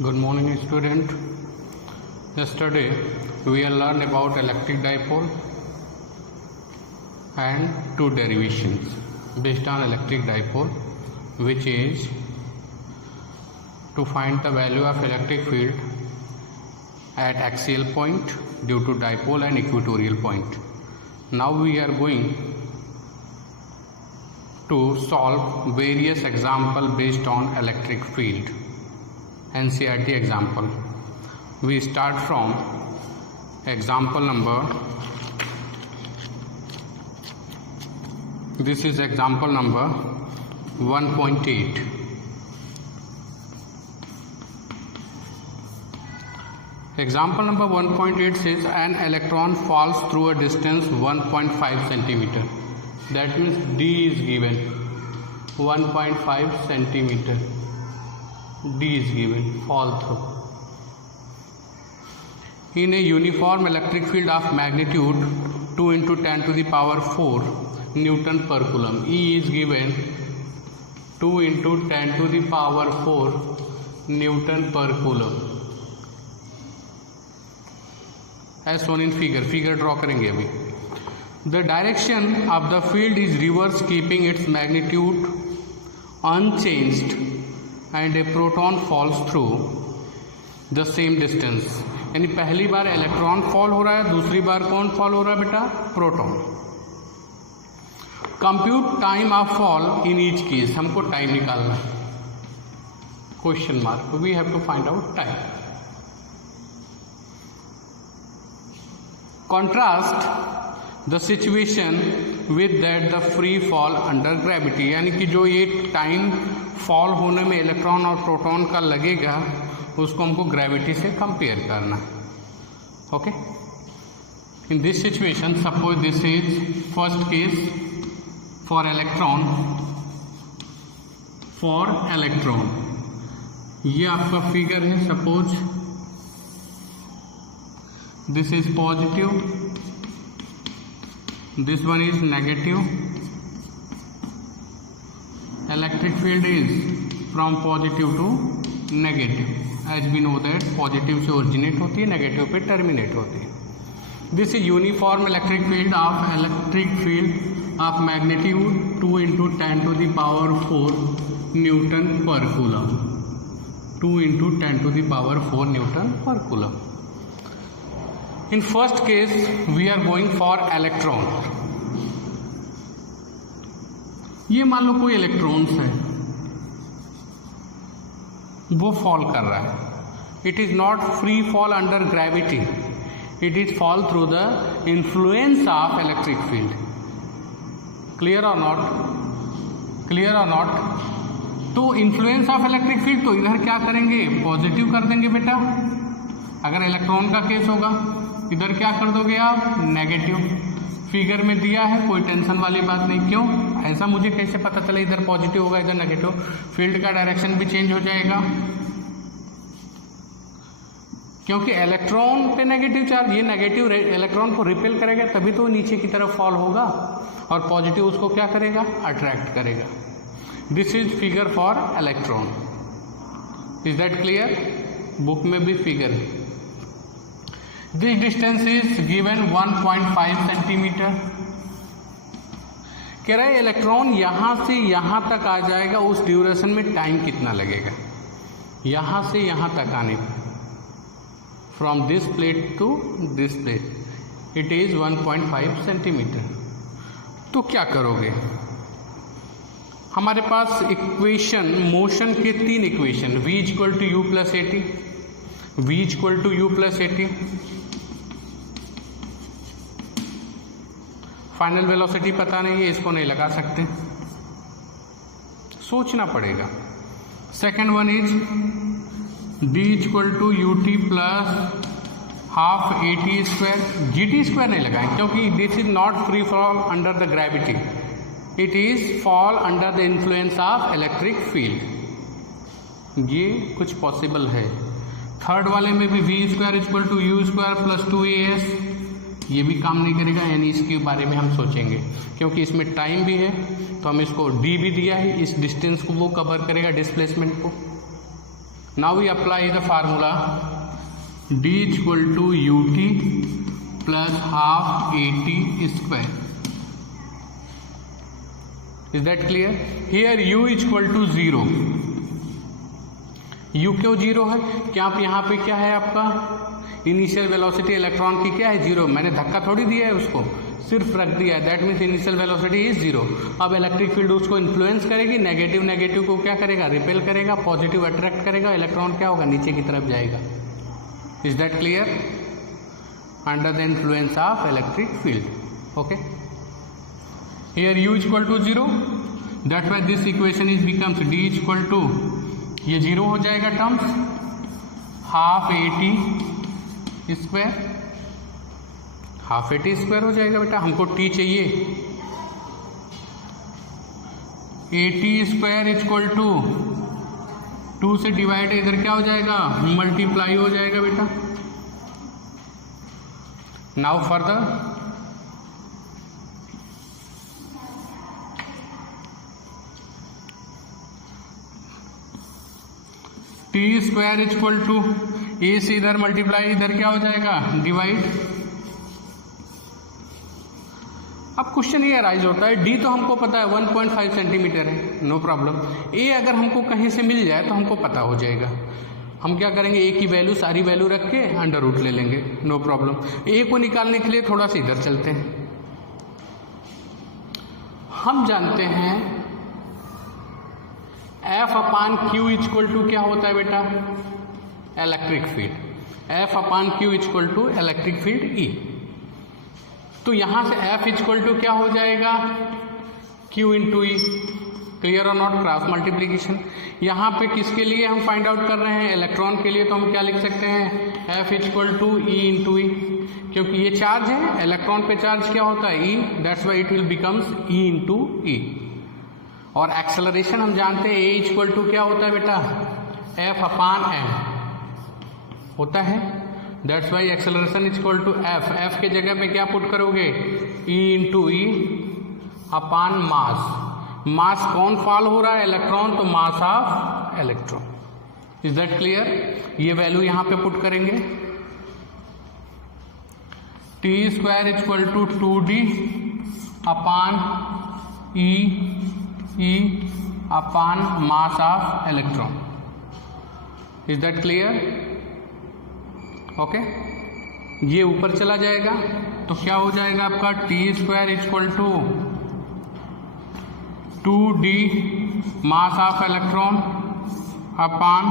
Good morning, student. Yesterday we have learned about electric dipole and two derivations based on electric dipole, which is to find the value of electric field at axial point due to dipole and equatorial point. Now we are going to solve various examples based on electric field. NCERT example. We start from example number. This is example number 1.8. Example number 1.8 says an electron falls through a distance 1.5 centimeter. That means D is given 1.5 centimeter. D is given, fall through. In a uniform electric field of magnitude 2 into 10 to the power 4 Newton per Coulomb. E is given 2 into 10 to the power 4 Newton per Coulomb. As shown in figure draw करेंगे अभी. The direction of the field is reverse, keeping its magnitude unchanged, and a proton falls through the same distance. यानी पहली बार electron fall हो रहा है, दूसरी बार कौन fall हो रहा है बेटा? Proton. Compute time of fall in each case. हमको टाइम निकालना है. Question mark. We have to find out time. Contrast the situation with that the free fall under gravity. यानी कि जो ये टाइम फॉल होने में इलेक्ट्रॉन और प्रोटॉन का लगेगा उसको हमको ग्रेविटी से कंपेयर करना. Okay. In this situation suppose this is first case for electron. ये आपका फिगर है. Suppose this is positive, this one is negative. Electric field is from positive to negative. As we know that positive से originate होती है, negative पे terminate होती है. This is uniform electric field of magnitude 2 into 10 to the power 4 Newton per Coulomb. 2 into 10 to the power 4 Newton per Coulomb. In first case we are going for electron. ये मान लो कोई electrons है, वो fall कर रहा है. It is not free fall under gravity, it is fall through the influence of electric field. Clear और not? तो इन्फ्लुएंस ऑफ इलेक्ट्रिक फील्ड तो इधर क्या करेंगे? पॉजिटिव कर देंगे बेटा. अगर इलेक्ट्रॉन का केस होगा इधर क्या कर दोगे आप? नेगेटिव. फिगर में दिया है, कोई टेंशन वाली बात नहीं. क्यों ऐसा? मुझे कैसे पता चले इधर पॉजिटिव होगा इधर नेगेटिव? फील्ड का डायरेक्शन भी चेंज हो जाएगा, क्योंकि इलेक्ट्रॉन पे नेगेटिव चार्ज, ये नेगेटिव इलेक्ट्रॉन को रिपेल करेगा तभी तो नीचे की तरफ फॉल होगा, और पॉजिटिव उसको क्या करेगा? अट्रैक्ट करेगा. This is figure for electron. Is that clear? Book में भी फिगर है. This distance is given 1.5 centimetre. कह रहा है इलेक्ट्रॉन यहां से यहां तक आ जाएगा, उस ड्यूरेशन में टाइम कितना लगेगा यहां से यहां तक आने पर? From this plate to this plate it is 1.5 centimetre. तो क्या करोगे? हमारे पास इक्वेशन, मोशन के 3 equation. v equal to u plus a t, v equal to u plus a t. Final velocity पता नहीं है, इसको नहीं लगा सकते, सोचना पड़ेगा. Second one is d equal to u t plus half a t square. G t square नहीं लगाएं, क्योंकि this is not free fall under the gravity, it is fall under the influence of electric field. ये कुछ possible है. Third वाले में भी v square equal to u square plus 2as. ये भी काम नहीं करेगा, यानी इसके बारे में हम सोचेंगे, क्योंकि इसमें टाइम भी है तो हम इसको डी भी दिया है, इस डिस्टेंस को वो कवर करेगा, डिस्प्लेसमेंट को. Now we apply the formula d equal to ut plus half at square. Is that clear? Here u equal to 0. u क्यों 0 है? क्या आप यहाँ पे क्या है आपका इनिशियल वेलोसिटी इलेक्ट्रॉन की क्या है 0. मैंने धक्का थोड़ी दिया है उसको, सिर्फ रख दिया है. That means initial velocity is 0. अब इलेक्ट्रिक फील्ड उसको इन्फ्लुएंस करेगी. नेगेटिव को क्या करेगा? रिपेल करेगा. पॉजिटिव अट्रैक्ट करेगा. इलेक्ट्रॉन क्या होगा? नीचे की तरफ जाएगा. Is that clear? Under the influence of electric field. Okay. Here u is equal to 0. That's why this equation is becomes d is equal to, ये 0 हो जाएगा terms, half at square. Half at square हो जाएगा बेटा. हमको t चाहिए. at square is equal to 2 से divide, इधर क्या हो जाएगा? मल्टीप्लाई हो जाएगा बेटा. Now further t square is equal to a से इधर मल्टीप्लाई, इधर क्या हो जाएगा? डिवाइड. अब क्वेश्चन ये अराइज होता है, डी तो हमको पता है 1.5 सेंटीमीटर है, नो प्रॉब्लम. ए अगर हमको कहीं से मिल जाए तो हमको पता हो जाएगा. हम क्या करेंगे? ए की वैल्यू सारी वैल्यू रख के अंडर रूट ले लेंगे, नो प्रॉब्लम. ए को निकालने के लिए थोड़ा सा इधर चलते हैं. हम जानते हैं F upon q is equal to क्या होता है बेटा? Electric field. F upon q is equal to electric field E. तो यहां से एफ इज इक्वल टू क्या हो जाएगा? क्यू इंटू ई. क्लियर और नॉट? Cross multiplication. यहाँ पे किसके लिए हम फाइंड आउट कर रहे हैं? इलेक्ट्रॉन के लिए. तो हम क्या लिख सकते हैं? F is equal to E into E. क्योंकि ये चार्ज है, इलेक्ट्रॉन पे चार्ज क्या होता है? E. That's why it will becomes E into E. और एक्सेलरेशन हम जानते हैं ए इक्वल टू क्या होता है बेटा? एफ अपान एम होता है. That's why acceleration is equal to F. F के जगह पे क्या पुट करोगे? ई इंटू ई अपान मास. मास कौन फॉल हो रहा है? इलेक्ट्रॉन. तो mass of electron. Is that clear? ये वैल्यू यहां पे पुट करेंगे. T square is equal to 2d upon E upon mass of electron. Is that clear? Okay. ये ऊपर चला जाएगा तो क्या हो जाएगा आपका? T square is equal to 2d mass of electron upon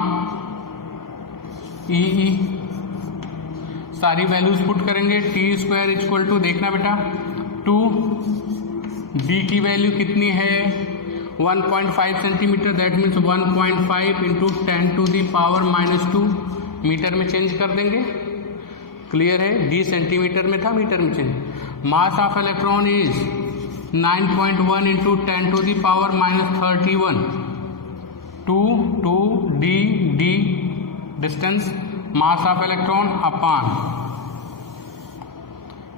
E. सारी वैल्यूज पुट करेंगे. T square is equal to, देखना बेटा, 2d की वैल्यू कितनी है? 1.5 centimetre. That means 1.5 into 10 to the power -2 metre में चेंज कर देंगे. क्लियर है? डी सेंटीमीटर में था, मीटर में change. Mass of electron is 9.1 into 10 to the power -31. 2 D distance mass of electron upon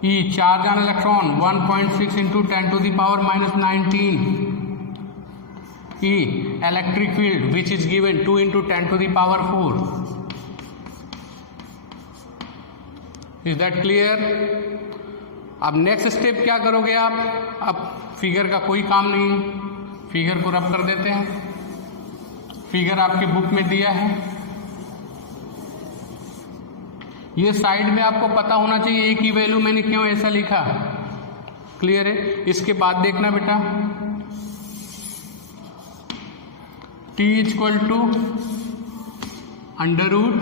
E charge on electron 1.6 into 10 to the power -19. E electric field which is given 2 into 10 to the power 4. Is that clear? अब next step क्या करोगे आप? अब figure का कोई काम नहीं है, फिगर को रब कर देते हैं. फिगर आपके बुक में दिया है. ये साइड में आपको पता होना चाहिए ए की वैल्यू मैंने क्यों ऐसा लिखा. क्लियर है? इसके बाद देखना बेटा, T is equal to under root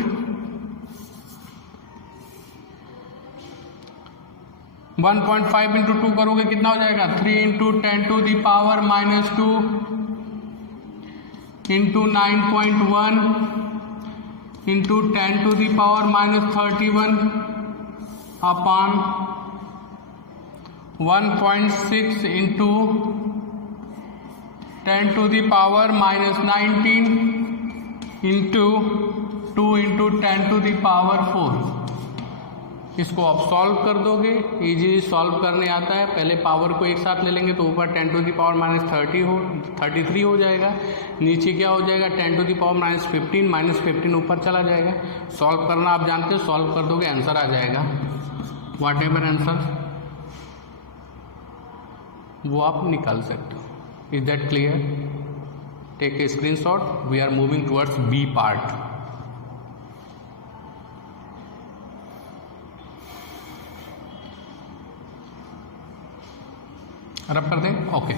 1.5 into 2 करोगे कितना हो जाएगा? 3 into 10 to the power -2 into 9.1 into 10 to the power -31 upon 1.6 into 10 to the power -19 into 2 into 10 to the power 4. इसको आप सॉल्व कर दोगे, इजी सॉल्व करने आता है। पहले पावर को एक साथ ले लेंगे तो ऊपर 10 टू द पावर -33 हो जाएगा, नीचे क्या हो जाएगा 10 टू द पावर -15 ऊपर चला जाएगा। सॉल्व करना आप जानते हो, सॉल्व कर दोगे आंसर आ जाएगा, व्हाट एवर आंसर वो आप निकाल सकते हो। Is that clear? Take a screenshot, we are moving towards B part. Rub कर दें, okay.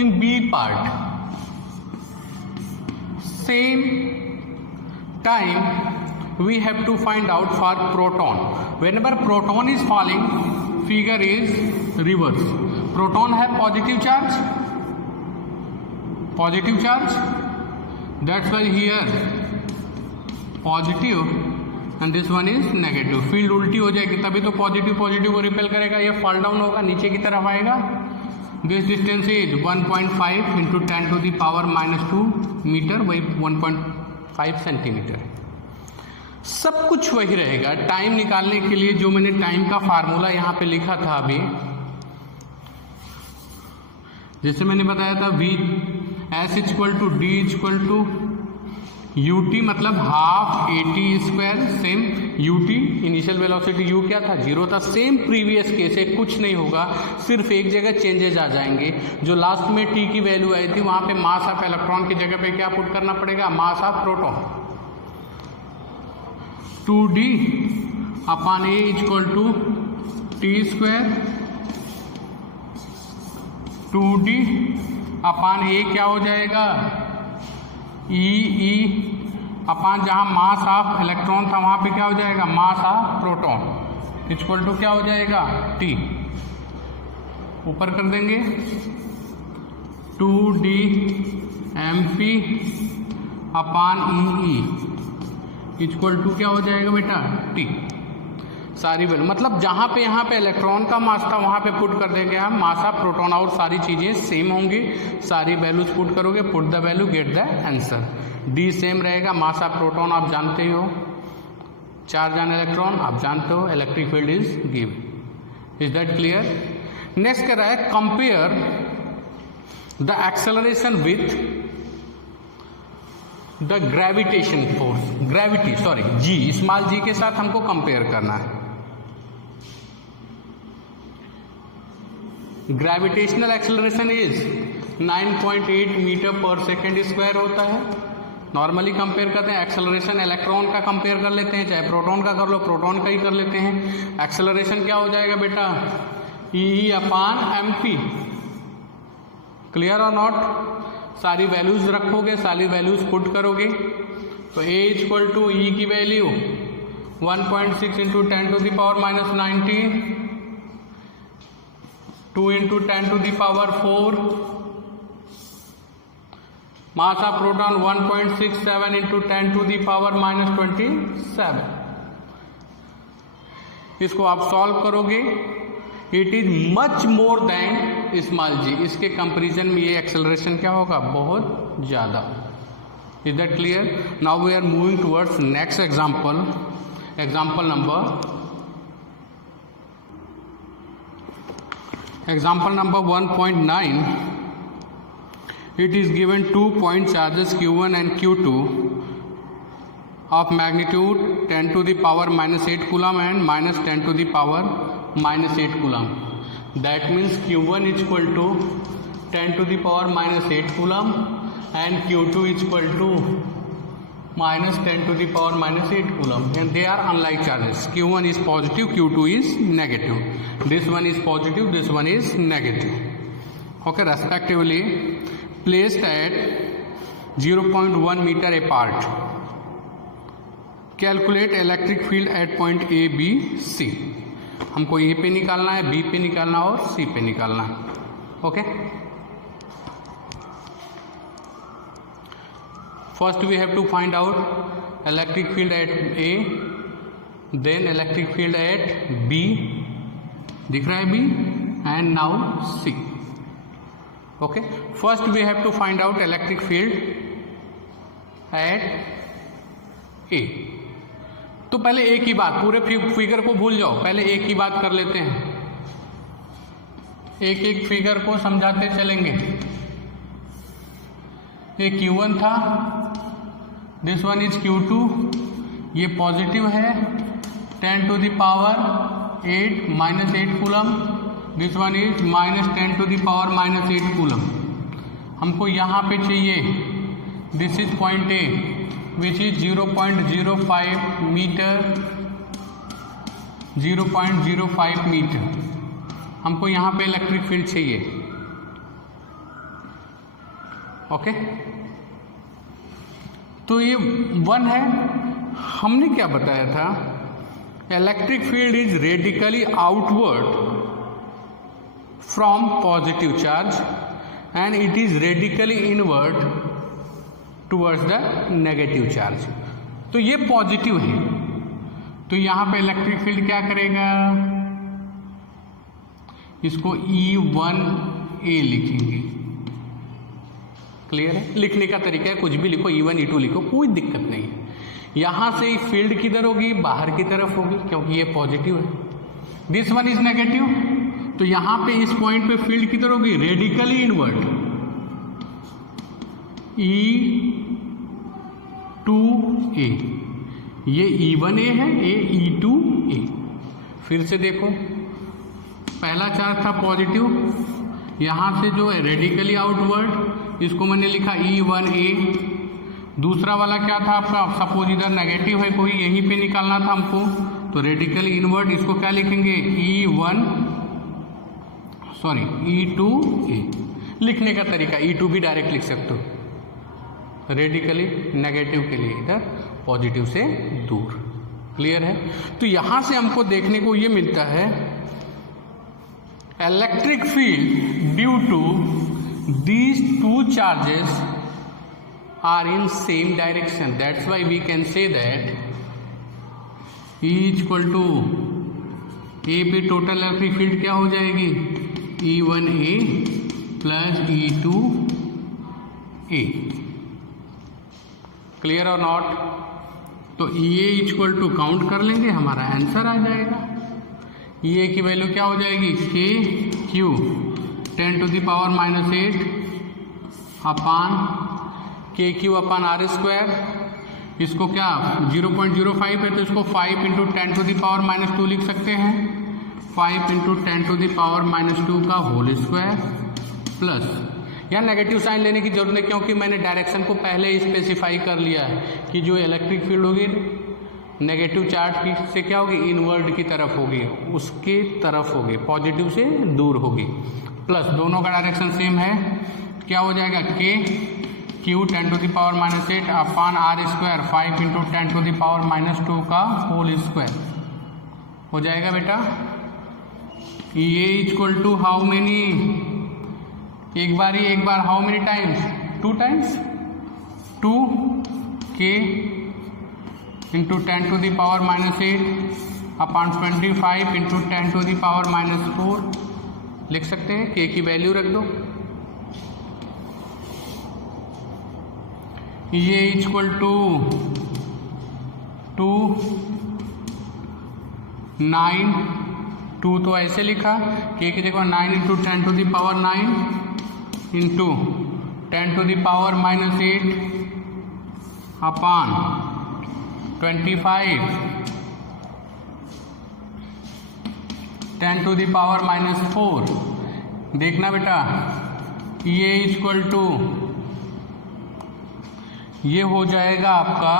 In B part, same time we have to find out for proton. Whenever proton is falling, figure is reverse. Proton have positive charge, that's why here positive and this one is negative. Field उल्टी हो जाएगी तभी तो positive को repel करेगा, ये fall down होगा, नीचे की तरफ आएगा। This distance is 1.5 into 10 to the power -2 metre, वही 1.5 सेंटीमीटर। सब कुछ वही रहेगा। टाइम निकालने के लिए जो मैंने टाइम का फार्मूला यहाँ पे लिखा था अभी, जैसे मैंने बताया था V S = D = UT मतलब half AT², same UT initial velocity U क्या था 0 था, सेम प्रीवियस केस है, कुछ नहीं होगा, सिर्फ एक जगह चेंजेस आ जाएंगे। जो लास्ट में T की वैल्यू आई थी वहां पे मास ऑफ इलेक्ट्रॉन की जगह पे क्या पुट करना पड़ेगा, मास of proton 2D upon A = T², 2D upon A क्या हो जाएगा E अपॉन जहां मास ऑफ इलेक्ट्रॉन था वहां पे क्या हो जाएगा mass of proton equal to क्या हो जाएगा T, ऊपर कर देंगे 2D MP upon EE equal to क्या हो जाएगा बेटा T। सारी वैल्यू मतलब जहां पे यहाँ पे इलेक्ट्रॉन का मास था वहां पे पुट कर देंगे हम मास ऑफ प्रोटॉन, और सारी चीजें सेम होंगी, सारी वैल्यूज पुट करोगे, put the value get the answer. D same रहेगा, मास ऑफ प्रोटॉन आप जानते ही हो, चार्ज ऑन इलेक्ट्रॉन आप जानते हो, electric field is given. Is that clear? Next कह रहा है compare the acceleration with the gravitation force, G, small g के साथ हमको कंपेयर करना है। ग्रेविटेशनल एक्सेलरेशन इज 9.8 मीटर पर सेकेंड स्क्वायर होता है। नॉर्मली कंपेयर करते हैं, एक्सेलरेशन इलेक्ट्रॉन का कंपेयर कर लेते हैं, चाहे प्रोटॉन का कर लो, प्रोटॉन का ही कर लेते हैं। एक्सेलरेशन क्या हो जाएगा बेटा E अपॉन MP, क्लियर और नॉट? सारी वैल्यूज रखोगे, सारी वैल्यूज पुट करोगे तो A = E की value 1.6 into 10 to the power -19, 2 into 10 to the power 4, mass of proton 1.67 into 10 to the power -27। इसको आप सॉल्व करोगे, it is much more than small g, इसके कंपेरिजन में ये एक्सेलरेशन क्या होगा बहुत ज्यादा। Is that clear? Now we are moving towards next example, example number 1.9। It is given 2 point charges Q1 and Q2 of magnitude 10 to the power -8 coulomb and -10 to the power -8 coulomb. That means Q1 is equal to 10 to the power -8 coulomb and Q2 is equal to -10 to the power -8 coulomb, and they are unlike charges. Q1 is positive, Q2 is negative. This one is positive, this one is negative. Okay, respectively placed at 0.1 meter apart. Calculate electric field at point A, B, C. हमको A पे निकालना है, B पे निकालना और C पे निकालना है. Okay, first we have to find out electric field at A. Then electric field at B, दिख रहा है B, and now C. Okay, first we have to find out electric field at A. तो पहले एक ही बात, पूरे figure को भूल जाओ, पहले एक ही बात कर लेते हैं, एक एक फिगर को समझाते चलेंगे. ये Q1 था, दिस वन इज Q2, ये पॉजिटिव है, 10 to the power 8 -8 coulomb, this one is -10 to the power -8 coulomb. हमको यहाँ पे चाहिए, this is point A which is 0.05 metre, 0.05 metre. हमको यहाँ पे इलेक्ट्रिक फील्ड चाहिए. ओके, तो ये 1 है. हमने क्या बताया था, electric field is radically outward from positive charge and it is radically inward towards the negative charge. तो ये पॉजिटिव है, तो यहाँ पे इलेक्ट्रिक फील्ड क्या करेगा, इसको E1A लिखेंगे. क्लियर है, लिखने का तरीका है, कुछ भी लिखो, E1 E2 लिखो, कोई दिक्कत नहीं है. यहां से फील्ड किधर होगी, बाहर की तरफ होगी, क्योंकि ये पॉजिटिव है. दिस वन इज नेगेटिव, तो यहां पे इस पॉइंट पे फील्ड किधर होगी, रेडिकली इनवर्ट, E2A. ये E1A है, ये E2A. फिर से देखो, पहला चार्ज था पॉजिटिव, यहां से जो है रेडिकली आउटवर्ड, इसको मैंने लिखा E1A. दूसरा वाला क्या था आपका, सपोज इधर नेगेटिव है कोई, यहीं पे निकालना था हमको, तो रेडिकली इनवर्ट, इसको क्या लिखेंगे, E2A. लिखने का तरीका, E2 भी डायरेक्ट लिख सकते हो, रेडिकली नेगेटिव के लिए इधर, पॉजिटिव से दूर. क्लियर है. तो यहां से हमको देखने को ये मिलता है, electric field due to these two charges are in same direction. That's why we can say that E equal to A पे टोटल इलेक्ट्रिक फील्ड क्या हो जाएगी, E1A प्लस E2A. क्लियर और नॉट. तो EA इक्वल टू काउंट कर लेंगे, हमारा answer आ जाएगा. ये की वैल्यू क्या हो जाएगी, KQ 10 to the power -8 upon KQ upon R². इसको क्या 0.05 है, तो इसको 5 × 10 to the power -2 लिख सकते हैं. 5 × 10 to the power -2 का होल स्क्वायर प्लस, यहाँ नेगेटिव साइन लेने की जरूरत नहीं, क्योंकि मैंने डायरेक्शन को पहले ही स्पेसिफाई कर लिया है कि जो इलेक्ट्रिक फील्ड होगी नेगेटिव चार्ज की से क्या होगी, इनवर्ड की तरफ होगी, उसके तरफ होगी, पॉजिटिव से दूर होगी. प्लस दोनों का डायरेक्शन सेम है, क्या हो जाएगा, KQ 10 to the power -8 upon R² 5 × 10 to the power -2 का होल स्क्वायर हो जाएगा बेटा. ये इक्वल टू हाउ मेनी, एक बार how many times, 2 times 2K into 10 to the power -8 upon 25 into 10 to the power -4 लिख सकते हैं. K की वैल्यू रख दो. ये इक्वल टू 2 9, 2 तो ऐसे लिखा, K की जगह 9 into 10 to the power 9 into 10 to the power -8 upon 25 10 to the power -4. देखना बेटा, ये इक्वल टू, ये हो जाएगा आपका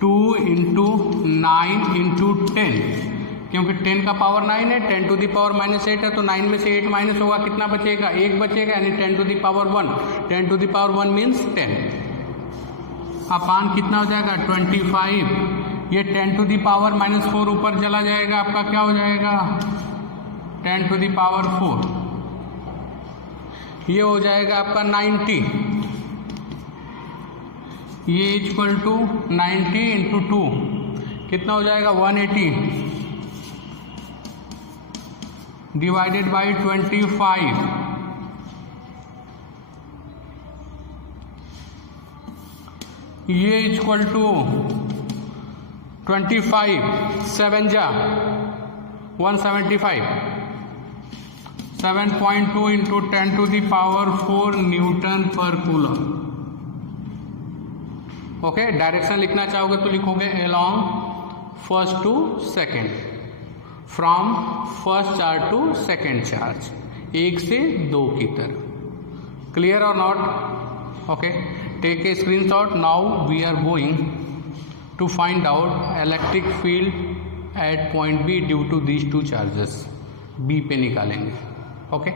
2 × 9 × 10, क्योंकि 10 का पावर 9 है, 10 to the power -8 है, तो 9 में से 8 माइनस होगा, कितना बचेगा, 1 बचेगा, यानी 10 to the power 1. 10 to the power 1 means 10 अपान कितना हो जाएगा, 25. ये 10 to the power -4 ऊपर चला जाएगा, आपका क्या हो जाएगा, 10 to the power 4. ये हो जाएगा आपका 90. ये इक्वल टू 90 इंटू 2 कितना हो जाएगा 180 डिवाइडेड बाई 25 ये इक्वल टू 25 7 जा 175 7.2 into 10 to the power 4 newton per coulomb. Okay, direction लिखना चाहोगे तो लिखोगे along first to second, from first charge to second charge, 1 से 2 की तरफ। क्लियर और not? Okay, take a screenshot. Now we are going to find out electric field at point B due to these two charges. B पे निकालेंगे। Okay,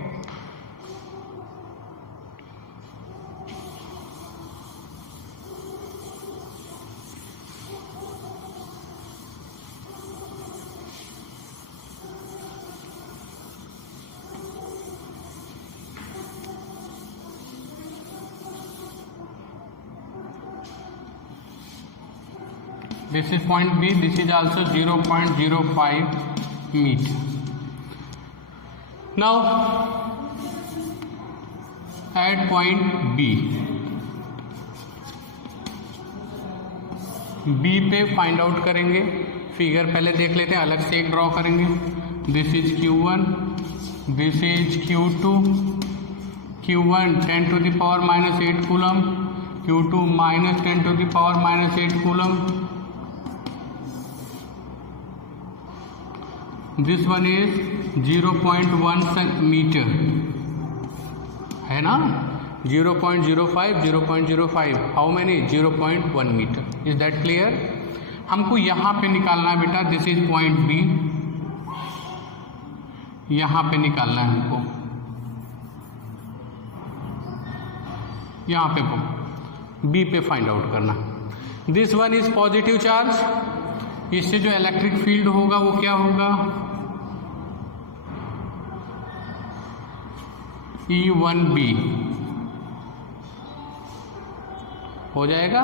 this is point B, this is also 0.05 meter. Now at point B, B पे find out करेंगे। Figure पहले देख लेते हैं, अलग से एक ड्रॉ करेंगे। This is Q1, this is Q2, Q1 10 to the power -8 coulomb, Q2 -10 to the power -8 coulomb. This one is 0.1 metre, है ना? 0.05 0.05, how many? 0.1 metre. Is that clear? हमको यहाँ पे निकालना है बेटा, दिस इज पॉइंट बी, यहाँ पे निकालना है हमको, यहाँ पे बी पे फाइंड आउट करना। This one is positive charge, इससे जो इलेक्ट्रिक फील्ड होगा वो क्या होगा? E1B हो जाएगा।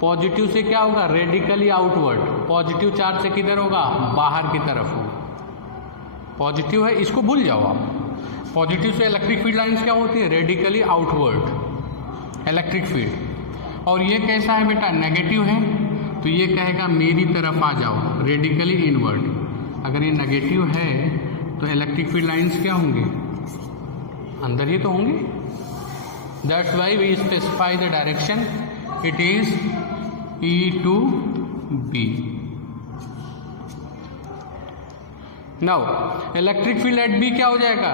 पॉजिटिव से क्या होगा? Radically outward. पॉजिटिव चार्ज से किधर होगा? बाहर की तरफ होगा। पॉजिटिव है, इसको भूल जाओ आप। पॉजिटिव से इलेक्ट्रिक फील्ड लाइंस क्या होती है? Radically outward electric field. और ये कैसा है बेटा? नेगेटिव है, तो ये कहेगा मेरी तरफ आ जाओ, रेडिकली इनवर्ड। अगर ये नेगेटिव है तो इलेक्ट्रिक फील्ड लाइंस क्या होंगे? अंदर ही तो होंगे। That's why we specify the direction, it is E2B। Now electric field at B क्या हो जाएगा?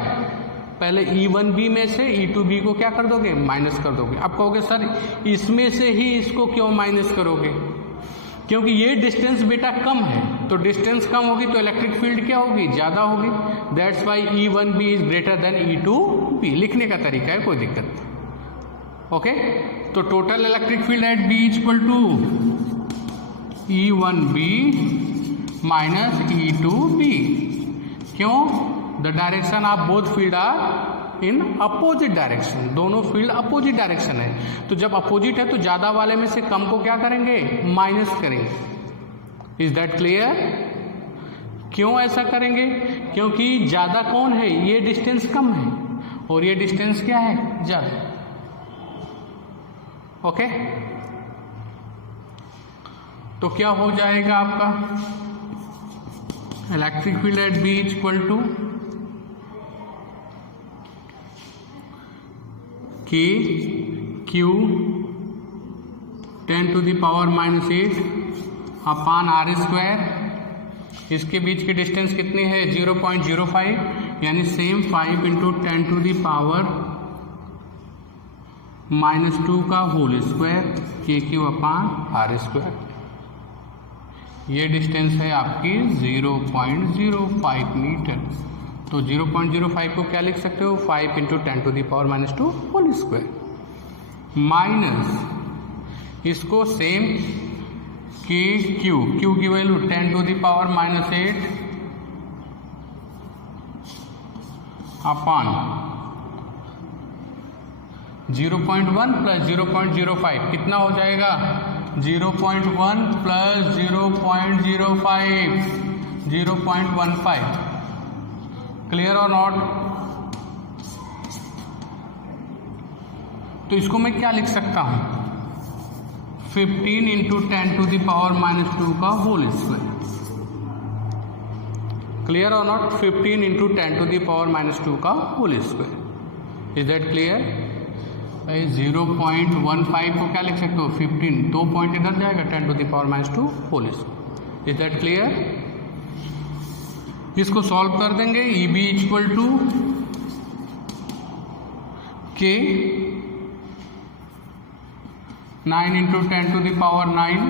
पहले E1B में से E2B को क्या कर दोगे? माइनस कर दोगे। अब कहोगे सर इसमें से ही इसको क्यों माइनस करोगे? क्योंकि ये डिस्टेंस बेटा कम है, तो डिस्टेंस कम होगी तो इलेक्ट्रिक फील्ड क्या होगी? ज़्यादा होगी। That's why E1B is greater than E2B। लिखने का तरीका है, कोई दिक्कत नहीं। ओके, तो total electric field at B equal to E1B minus E2B। क्यों? The direction of both field are in opposite direction, दोनों फील्ड अपोजिट डायरेक्शन है। तो जब अपोजिट है तो ज्यादा वाले में से कम को क्या करेंगे? माइनस करेंगे। Is that clear? क्यों ऐसा करेंगे? क्योंकि ज्यादा कौन है? ये डिस्टेंस कम है और ये डिस्टेंस क्या है? ज्यादा। ओके, तो क्या हो जाएगा आपका? Electric field at be equal to K Q 10 to the power -8 upon R square. इसके बीच की डिस्टेंस कितनी है? 0.05, यानी same 5 into 10 to the power -2 का whole square, KQ upon R square. ये डिस्टेंस है आपकी 0.05 मीटर। तो 0.05 को क्या लिख सकते हो? 5 into 10 to the power -2 whole square minus इसको सेम क्यू की value 10 to the power -8 upon 0.1 plus 0.05 कितना हो जाएगा? 0.1 प्लस 0.05 0.15। क्लियर और नॉट? तो इसको मैं क्या लिख सकता हूं? 15 इंटू 10 टू द पावर -2 का होल स्क्वायर। क्लियर और not? 15 into 10 to the power -2 का whole square. Is that clear? 0.15 को क्या लिख सकते हो? 15, 2 पॉइंट इधर जाएगा, 10 to the power -2 whole square. Is that clear? इसको सॉल्व कर देंगे। EB equal to K 9 into 10 to the power 9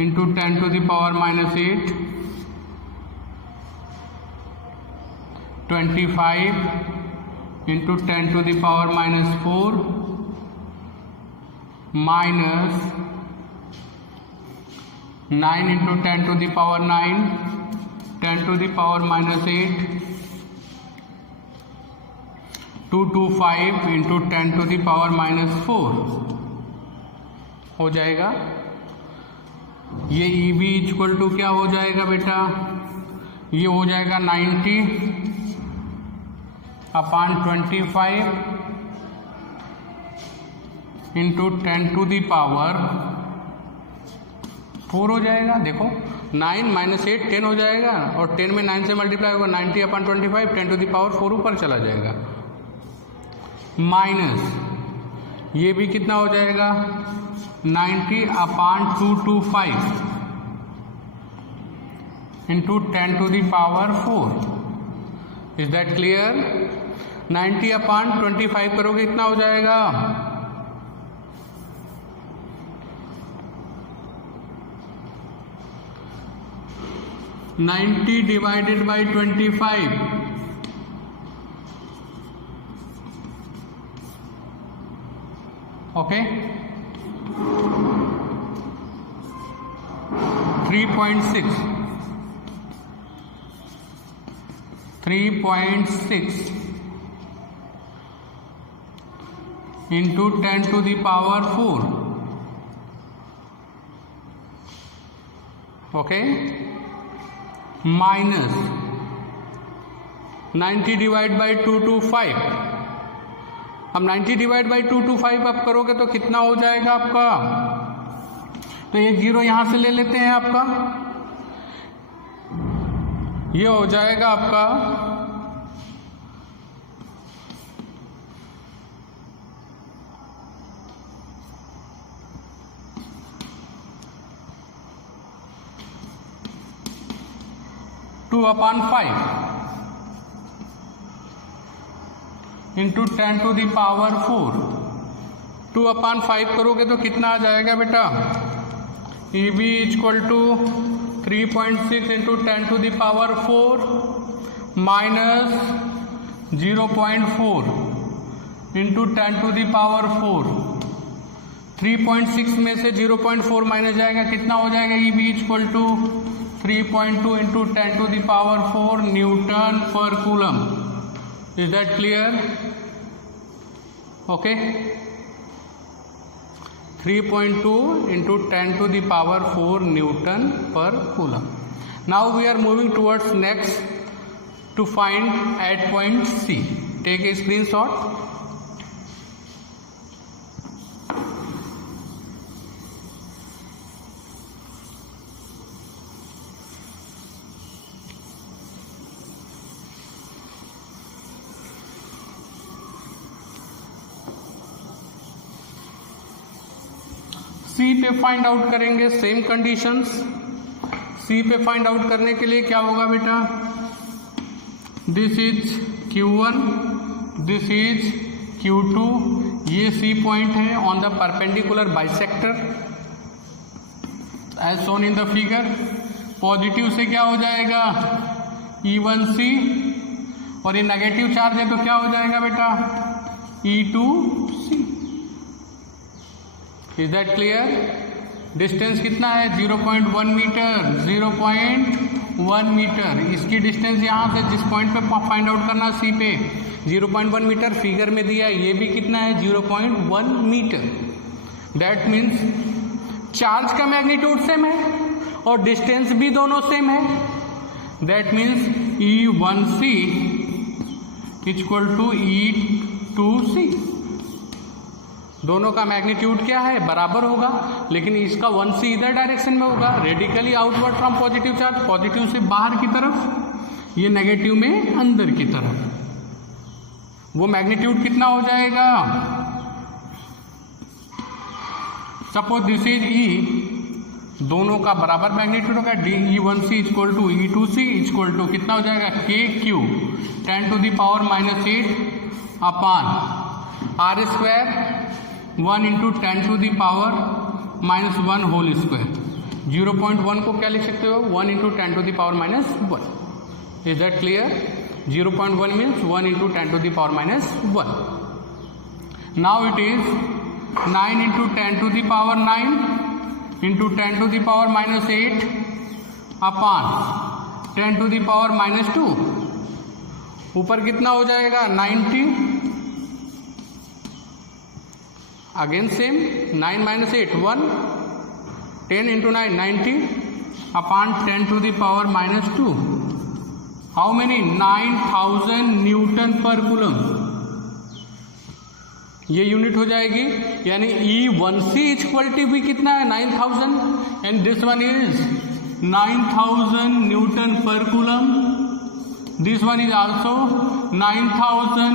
into 10 to the power -8 25 into 10 to the power -4 minus 9 into 10 to the power 9 10 to the power -8 225 into 10 to the power -4 हो जाएगा। ये EB equal to क्या हो जाएगा बेटा? ये हो जाएगा 90 upon 25 into 10 to the power 4 हो जाएगा। देखो 9 - 8 10 हो जाएगा, और 10 में 9 से मल्टीप्लाई होगा, 90 अपॉन 25 10 टू द पावर 4 ऊपर चला जाएगा, माइनस ये भी कितना हो जाएगा? 90 upon 225 into 10 to the power 4। Is that clear? 90 upon 25 करोगे कितना हो जाएगा? 90 divided by 25 okay 3.6 into 10 to the power 4 okay minus 90 divide by 225। अब 90 डिवाइड बाई 225 आप करोगे तो कितना हो जाएगा आपका? तो ये 0 यहां से ले लेते हैं आपका, ये हो जाएगा आपका 2/5 इंटू 10 टू द पावर 4। 2/5 करोगे तो कितना आ जाएगा बेटा? EB equal to 3.6 into 10 to the power 4 minus 0.4 into 10 to the power 4। 3.6 में से 0.4 माइनस जाएगा, कितना हो जाएगा? EB equal to 3.2 into 10 to the power 4 newton per coulomb. Is that clear? Okay 3.2 into 10 to the power 4 Newton per coulomb. Now we are moving towards next to find at point C. Take a screenshot. सी पे find out करेंगे same conditions. सी पे find out करने के लिए क्या होगा बेटा? This is Q1, this is Q2, ये सी पॉइंट है on the perpendicular bisector as shown in the figure. Positive से क्या हो जाएगा? E1C, और ये नेगेटिव चार्ज है तो क्या हो जाएगा बेटा? E2C। Is that clear? Distance कितना है? 0.1 मीटर। 0.1 मीटर इसकी डिस्टेंस यहाँ से जिस पॉइंट पे फाइंड आउट करना सी पे 0.1 मीटर फिगर में दिया है, ये भी कितना है? 0.1 मीटर। दैट मीन्स चार्ज का मैग्नीट्यूड सेम है और डिस्टेंस भी दोनों सेम है। That means E1c equal to E2c। दोनों का मैग्नीट्यूड क्या है, बराबर होगा, लेकिन इसका 1c इधर डायरेक्शन में होगा, radically outward from positive charge, positive से बाहर की तरफ, ये नेगेटिव में अंदर की तरफ। वो मैग्नीट्यूड कितना हो जाएगा, सपोज दिस इज E, दोनों का बराबर मैग्नीट्यूड होगा, E1c equal to E2c equal to कितना हो जाएगा, KQ 10 to the power -8 upon R square 1 into 10 to the power -1 whole square. 0.1 को क्या लिख सकते हो, 1 into 10 to the power -1। Is that clear? 0.1 means 1 into 10 to the power -1। Now it is 9 into 10 to the power 9 into 10 to the power -8 upon 10 to the power -2। ऊपर कितना हो जाएगा, 90, again same, 9 - 8 1, 10 into 9 90 upon 10 to the power -2। How many, 9000 newton per coulomb. ये unit हो जाएगी, यानी E1c equal to भी कितना है, 9000, and this one is 9000 newton per coulomb. This one is also 9000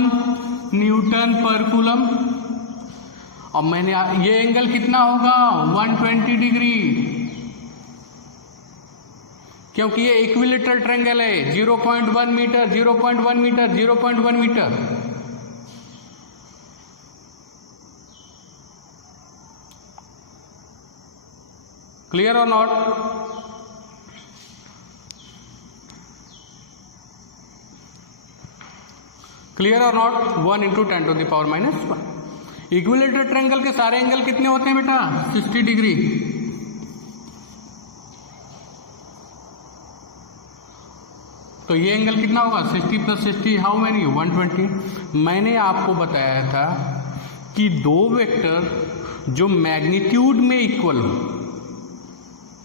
newton per coulomb. अब मैंने ये एंगल कितना होगा, 120 डिग्री, क्योंकि ये इक्विलेटरल ट्रायंगल है। 0.1 मीटर 0.1 मीटर 0.1 मीटर। क्लियर और नॉट? क्लियर और not? 1 into 10 to the power -1। Equilateral triangle के सारे एंगल कितने होते हैं बेटा, 60 डिग्री। तो ये एंगल कितना होगा, 60 + 60 हाउ मेनी, 120। मैंने आपको बताया था कि दो वेक्टर जो मैग्नीट्यूड में इक्वल हो,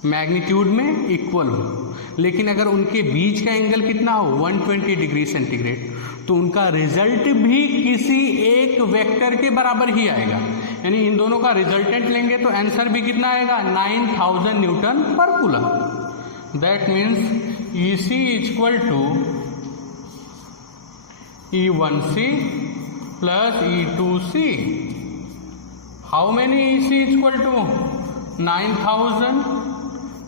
मैग्नीट्यूड में इक्वल हो, लेकिन अगर उनके बीच का एंगल कितना हो, 120 डिग्री सेंटीग्रेड, तो उनका रिजल्ट भी किसी एक वेक्टर के बराबर ही आएगा। यानी इन दोनों का रिजल्टेंट लेंगे तो आंसर भी कितना आएगा, 9000 newton per coulomb. That means EC equal to E1c plus E2c। How many EC equal to 9000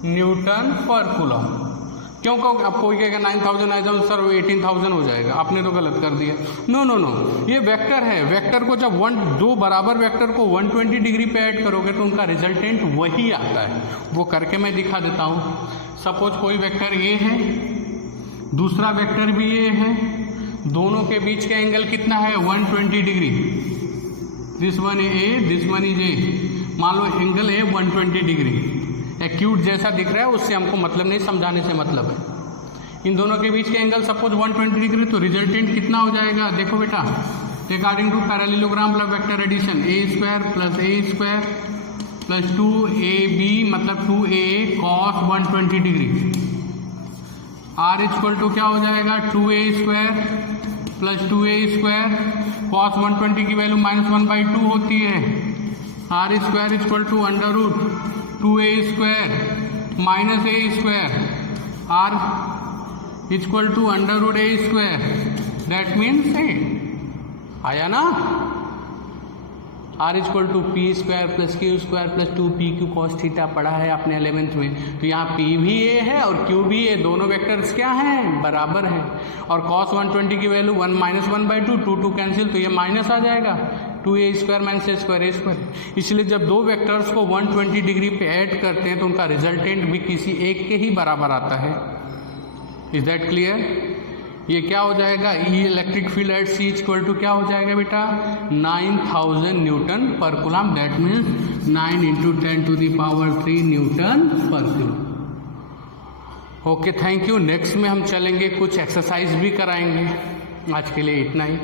newton per coulomb. क्यों कहो, अब कोई कहेगा 9000 आए जाओ सर 18000 हो जाएगा, आपने तो गलत कर दिया। नो नो नो, ये वेक्टर है। वेक्टर को जब दो बराबर वेक्टर को 120 डिग्री पे ऐड करोगे तो उनका रिजल्टेंट वही आता है। वो करके मैं दिखा देता हूँ। सपोज कोई वेक्टर ए है, दूसरा वेक्टर भी ए है, दोनों के बीच का एंगल कितना है, 120 degree. This one A, this one is a. मान लो एंगल है 120 डिग्री, एक्यूट जैसा दिख रहा है, उससे हमको मतलब नहीं, समझाने से मतलब है। इन दोनों के बीच के एंगल सपोज 120 डिग्री, तो रिजल्टेंट कितना हो जाएगा, देखो बेटा, according to parallelogram plus vector addition, a² + a² + 2ab मतलब 2a cos 120 degree. r equal to क्या हो जाएगा, 2a² + 2a² cos 120 की वैल्यू -1/2 होती है। r² equal to √2a² -a², r equal to √a²। That means A, आया ना। r equal to p² + q² + 2pq cos theta पढ़ा है आपने 11th में। तो यहाँ p भी a है और q भी a, दोनों वेक्टर्स क्या हैं, बराबर हैं। और cos 120 की वैल्यू 1 -1/2, 2 कैंसिल, तो ये माइनस आ जाएगा, 2a² - a²। इसलिए जब दो वेक्टर्स को 120 डिग्री पे ऐड करते हैं तो उनका रिजल्टेंट भी किसी एक के ही बराबर आता है। Is that clear? ये क्या हो जाएगा, E electric field at C equal to क्या हो जाएगा बेटा, 9000 newton per coulomb. That means 9 × 10⁻³ newton per coulomb. Okay, thank you. Next में हम चलेंगे, कुछ एक्सरसाइज भी कराएंगे। आज के लिए इतना ही।